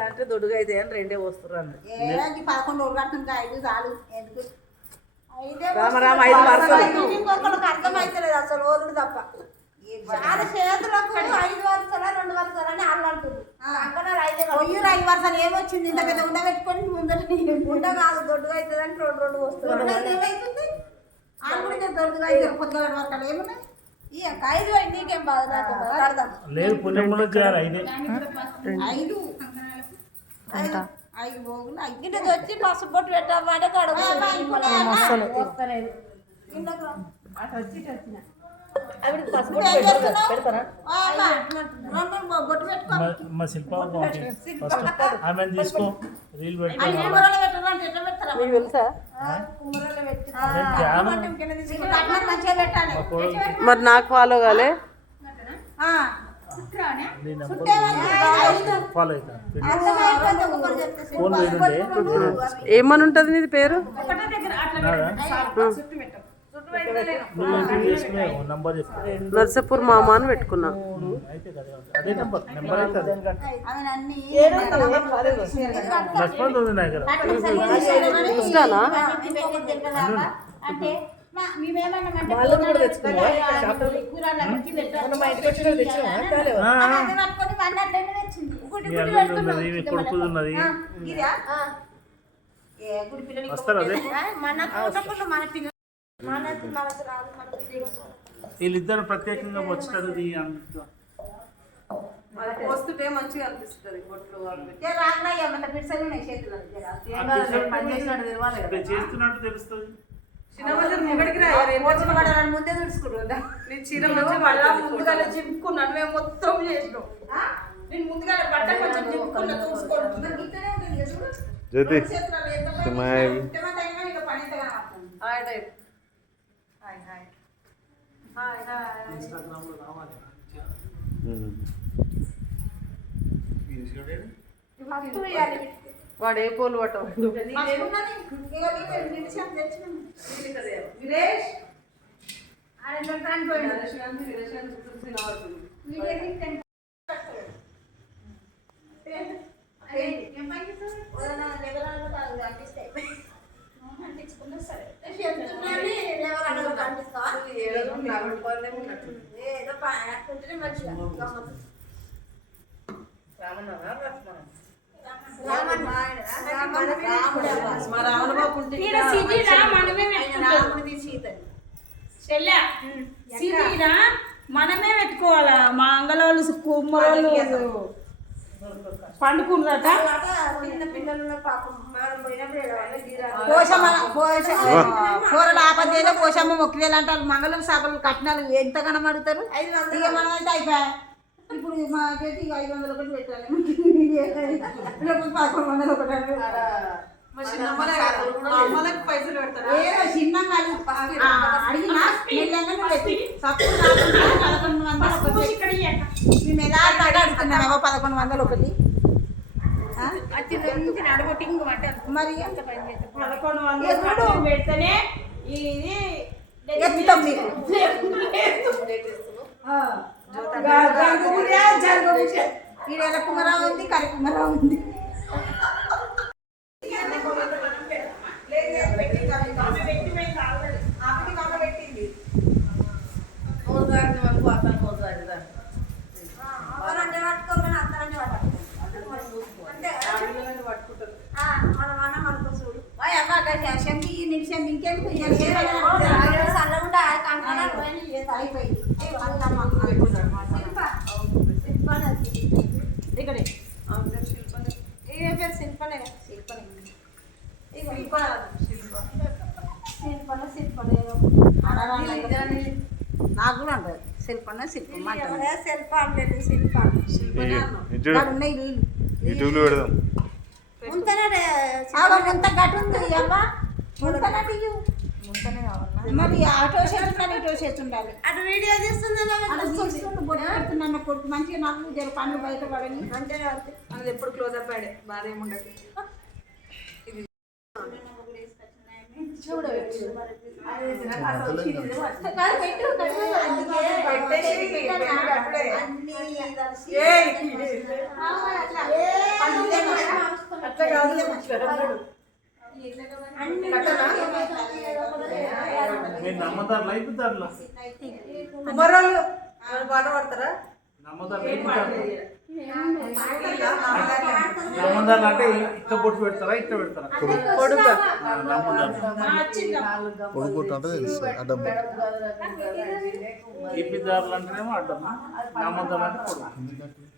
అంటే దొడ్డుగా అయితే అని రెండే వస్తున్నారు. 11 రోజులు కడుతుంది 5 చాలు ఎందుకు రామరామ 5 వరుసలు ఇంకొకరికి అర్థమైతలేదు అసలు ఓదుడు తప్ప. చాలా చేతులకు 5 వరుసలా 2 వరుసలు అని వాళ్ళు అంటున్నారు. 5 వరుసలు ఏమొచ్చింది ఇంత పెద్ద ఉండ పెట్టుకొని ముందర ఉండ కాదు దొడ్డుగా అవుతుంది అని 2 వస్తుంది. ఏమవుతుంది ఆడుకుంటే దొడ్డుగా అయితే పొద్దున వరకు ఏమున్నాయి ఈ 5 నీకేం బాధ నాకు అర్థం లేదు. పుణ్యములు చేయాలి 5 5 పోగులు ఇంటి వచ్చి పసుపు బొట్టు పెట్టామంటే మా శిల్ప ఆమె తీసుకో రీల్ మరి నాకు ఫాలో కాలే ఫాలో ఫోన్ ఏమని ఉంటుంది నీది పేరు? నంబర్ చెప్తా నర్సాపూర్ మామ అని పెట్టుకున్నా. అదే నెంబర్ లక్ష్మణ్ ఉంది నా దగ్గర. కొడుకుది ఉన్నది వస్తారు. అదే వీళ్ళిద్దరు ప్రత్యేకంగా వచ్చారు. వస్తుంటే మంచిగా అనిపిస్తుంది. చేస్తున్నట్టు తెలుస్తుంది. ముందే తెలుసుకుంటా నేను చీర ముందుగా చింపుకున్నాను. మేము మొత్తం చేసినాం. నేను ముందుగా బట్ట కొంచెం చింపుకున్నా చూసుకుంటున్నా. వాడు ఏ పోలు పట్టం మనమే పెట్టుకోవాలా. మా అంగళవాళ్ళు కుమ్మరోళ్ళు పండుకున్నట కూరలు ఆపదేదో పోషమ్మ మొక్కిలేలు అంటారు. మంగళం సాగలు కట్నాలు ఎంత కనబడుతారు. ఇక మనం అయితే అయిపోయా. ఇప్పుడు మా చేతి 500 ఒకటి పెట్టాలి. 1100 ఒకటి పైసలు పెడతారు. ఏదో చిన్నగా అడిగినా మెల్లగా పెట్టి తక్కువ 1100 ఒకటి మేము ఎలా అడుగుతున్నామో 1100 ఒకటి మరి 1100 పెడితేనే ఇది ఎత్తుతాం మీకు. ఈడేళ్ళ కుమరా ఉంది, కరి కుమరా ఉంది. నాకు కూడా అంటారు శిల్పన శిల్పం శిల్ప అంటే శిల్ప ముంత గట్టు ఉంది మరి ఆటో చేస్తున్నాను ఇటో చేస్తుండాలి. అటు వీడియో తీస్తుందన్న కొడుకు మంచిగా నాకు జర పనులు బయట పడని మంచిగా అది ఎప్పుడు క్లోజ్ అప్ ఆడే బాధ ఏముండదు. చూడవచ్చు మీరు నమ్మదారులా ఇప్పుదారులా కుమ్మరోళ్ళు పాట పాడతారా? నమ్మదారులు ఇప్పుదారులా నమ్మదారులు అంటే ఇట్ట బొట్టు పెడతారా ఇట్ట పెడతారా కొడుకు నమ్మదారులు పొడుగుట్టు అంటే తెలుసు అడ్డం ఇప్పిదారులు అంటేనేమో అడ్డమా నమ్మదారులు అంటే పొడుగు